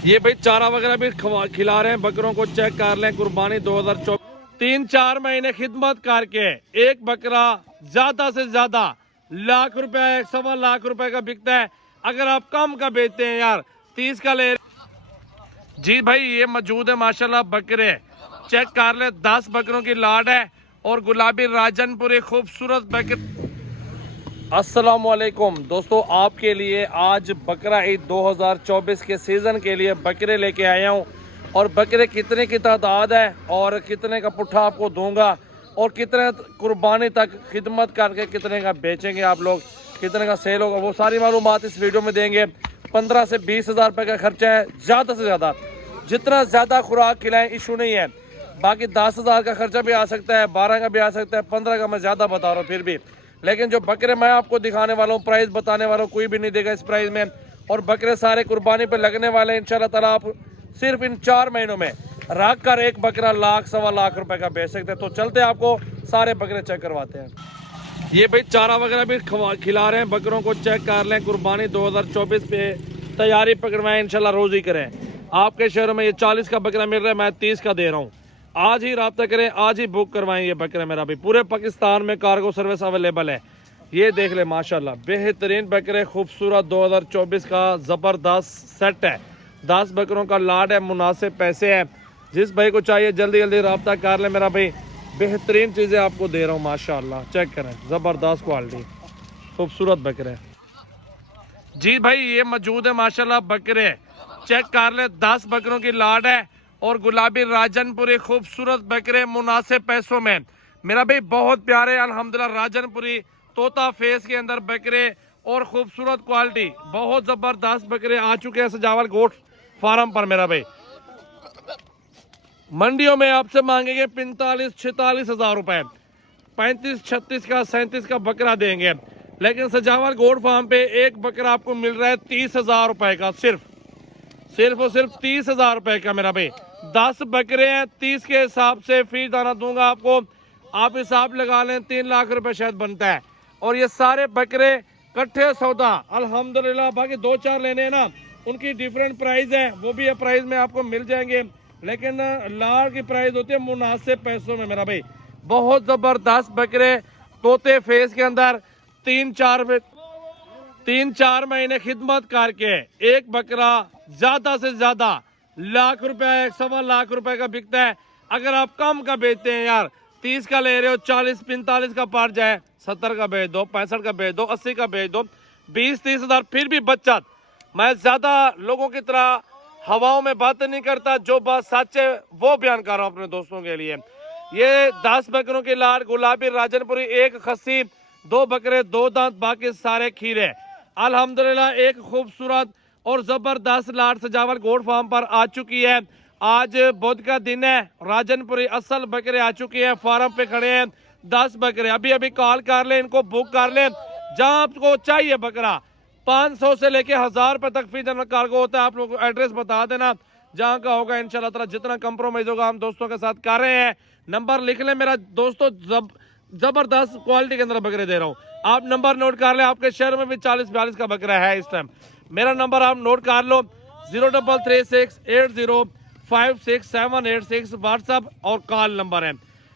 ये भाई चारा वगैरह भी खिला रहे हैं बकरों को। चेक कर लें, कुर्बानी 2024 3-4 महीने खिदमत करके एक बकरा ज्यादा से ज्यादा लाख रुपए 1.25 लाख रुपए का बिकता है। अगर आप कम का बेचते हैं यार 30 का ले। जी भाई ये मौजूद है माशाल्लाह बकरे। चेक कर ले, 10 बकरों की लाड है और गुलाबी राजनपुरी खूबसूरत बकरे। अस्सलामुअलैकुम दोस्तों, आपके लिए आज बकरा ईद 2024 के सीज़न के लिए बकरे लेके आया हूँ। और बकरे कितने की तादाद है और कितने का पुट्ठा आपको दूंगा और कितने कुर्बानी तक खिदमत करके कितने का बेचेंगे आप लोग, कितने का सेल होगा, वो सारी मालूमात इस वीडियो में देंगे। 15 से 20 हज़ार रुपये का खर्चा है, ज़्यादा से ज़्यादा जितना ज़्यादा खुराक खिलाएं इशू नहीं है। बाकी 10 हज़ार का खर्चा भी आ सकता है, 12 का भी आ सकता है, 15 का मैं ज़्यादा बता रहा हूँ। फिर भी लेकिन जो बकरे मैं आपको दिखाने वाला हूँ, प्राइस बताने वाला हूँ, कोई भी नहीं देगा इस प्राइस में। और बकरे सारे कुर्बानी पे लगने वाले हैं इंशाल्लाह ताला। आप सिर्फ इन 4 महीनों में रख कर एक बकरा लाख 1.25 लाख रुपए का बेच सकते हैं। तो चलते आपको सारे बकरे चेक करवाते हैं। ये भाई चारा वगैरह भी खिला रहे हैं बकरों को। चेक कर लें, कुर्बानी 2024 पे तैयारी पकड़वाएं इंशाल्लाह रोज ही करें। आपके शहरों में ये 40 का बकरा मिल रहा है, मैं 30 का दे रहा हूँ। आज ही रब्ता करें, आज ही बुक करवाएं ये बकरे मेरा भी। पूरे पाकिस्तान में कार्गो सर्विस अवेलेबल है। ये देख ले माशाल्लाह बेहतरीन बकरे, खूबसूरत 2024 का ज़बरदस्त सेट है। 10 बकरों का लाड है, मुनासिब पैसे है। जिस भाई को चाहिए जल्दी जल्दी रब्ता कर ले मेरा भाई। बेहतरीन चीज़ें आपको दे रहा हूँ माशाल्लाह। चेक करें, ज़बरदस्त क्वालिटी, खूबसूरत बकरे। जी भाई ये मौजूद है माशाल्लाह बकरे। चेक कर ले, 10 बकरों की लाड है और गुलाबी राजनपुरी खूबसूरत बकरे मुनासिब पैसों में मेरा भाई। बहुत प्यारे अल्हम्दुलिल्लाह राजनपुरी तोता फेस के अंदर बकरे और खूबसूरत क्वालिटी, बहुत जबरदस्त बकरे आ चुके हैं सजावल गोट फार्म पर मेरा भाई। मंडियों में आपसे मांगेंगे 45-46 हज़ार रुपए, 35-36 का 37 का बकरा देंगे। लेकिन सजावल गोट फार्म पे एक बकरा आपको मिल रहा है 30 हज़ार रुपए का, सिर्फ और सिर्फ 30 हज़ार रुपए का मेरा भाई। 10 बकरे हैं, 30 के हिसाब से फी दाना दूंगा आपको। आप हिसाब लगा लें 3 लाख रुपए शायद बनता है। और ये सारे बकरे कट्ठे सौदा अल्हम्दुलिल्लाह। बाकी 2-4 लेने हैं ना, उनकी डिफरेंट प्राइस है, वो भी प्राइस में आपको मिल जाएंगे। लेकिन लाड़ की प्राइस होती है मुनासिब पैसों में मेरा भाई। बहुत जबरदस्त बकरे तोते फेस के अंदर 3-4 महीने खिदमत करके एक बकरा ज्यादा से ज्यादा लाख रुपए 1.25 लाख रुपए का बिकता है। अगर आप कम का बेचते हैं यार 30 का ले रहे हो, 40-45 का पड़ जाए, 70 का बेच दो, 65 का बेच दो, 80 का बेच दो, 20-30 हज़ार फिर भी बचत। मैं ज्यादा लोगों की तरह हवाओं में बातें नहीं करता, जो बात सच है वो बयान कर रहा हूँ अपने दोस्तों के लिए। ये 10 बकरों की लाड़ गुलाबी राजनपुरी, एक खस्सी, 2 बकरे, 2 दांत, बाकी सारे खीरे अल्हम्दुलिल्लाह। एक खूबसूरत और जबरदस्त लाड़ सजावल गोट फार्म पर आ चुकी है। आज बुध का दिन है, राजनपुरी असल बकरे आ चुके हैं, फार्म पे खड़े हैं 10 बकरे। अभी अभी कॉल कर ले, इनको बुक कर ले। जहां आपको चाहिए बकरा 500 से लेके 1000 रुपए तक फी जनरल कार्गो होता है। आप लोग को एड्रेस बता देना जहां का होगा, इंशाल्लाह ताला जितना कंप्रोमाइज होगा हम दोस्तों के साथ कर रहे हैं। नंबर लिख ले मेरा दोस्तों, जबरदस्त क्वालिटी के अंदर बकरे दे रहा हूँ। आप नंबर नोट कर ले, आपके शहर में भी 40-42 का बकरा है इस टाइम। मेरा नंबर आप नोट कर लो, 0336805678 व्हाट्सएप और कॉल नंबर है।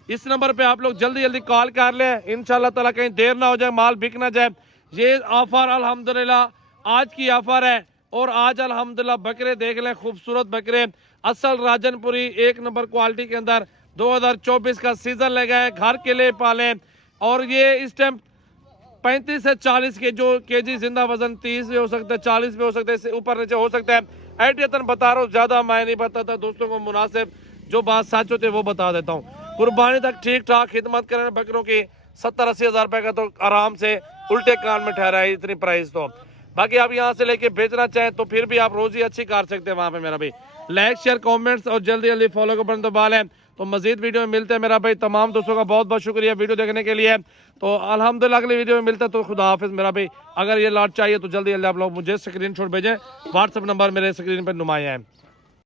इस नंबर पे आप लोग जल्दी जल्दी कॉल कर ले, इंशाल्लाह ताला कहीं देर ना हो जाए, माल बिक ना जाए। ये ऑफर अल्हम्दुलिल्लाह आज की ऑफर है। और आज अल्हम्दुलिल्लाह बकरे देख लें, खूबसूरत बकरे असल राजनपुरी एक नंबर क्वालिटी के अंदर 2024 का सीजन लगा है, घर के लिए पालें। और ये इस टाइम 35 से 40 के जो केजी जिंदा वजन 30 भी हो सकता है, 40 भी हो सकता है, इससे ऊपर नीचे हो सकता है। एहतियातन बता रहा हूँ, ज्यादा मैं नहीं बताता दोस्तों को, मुनासिब जो बात सच होती है वो बता देता हूँ। कुर्बानी तक ठीक ठाक खिदमत करें बकरों की 70-80 हज़ार रुपए का तो आराम से उल्टे कान में ठहरा है इतनी प्राइस। तो बाकी आप यहाँ से लेके बेचना चाहें तो फिर भी आप रोजी अच्छी कर सकते हैं वहां पे मेरा भाई। लाइक शेयर कमेंट्स और जल्दी जल्दी फॉलो का बटन दबा लें। तो मजीद वीडियो में मिलते हैं मेरा भाई। तमाम दोस्तों का बहुत बहुत शुक्रिया वीडियो देखने के लिए। तो अल्हम्दुलिल्लाह अगली वीडियो में मिलता है। तो खुदा हाफिज मेरा भाई। अगर ये लॉट चाहिए तो जल्दी जल्दी आप लोग मुझे स्क्रीनशॉट भेजें, व्हाट्सएप नंबर मेरे स्क्रीन पर नुमाया है।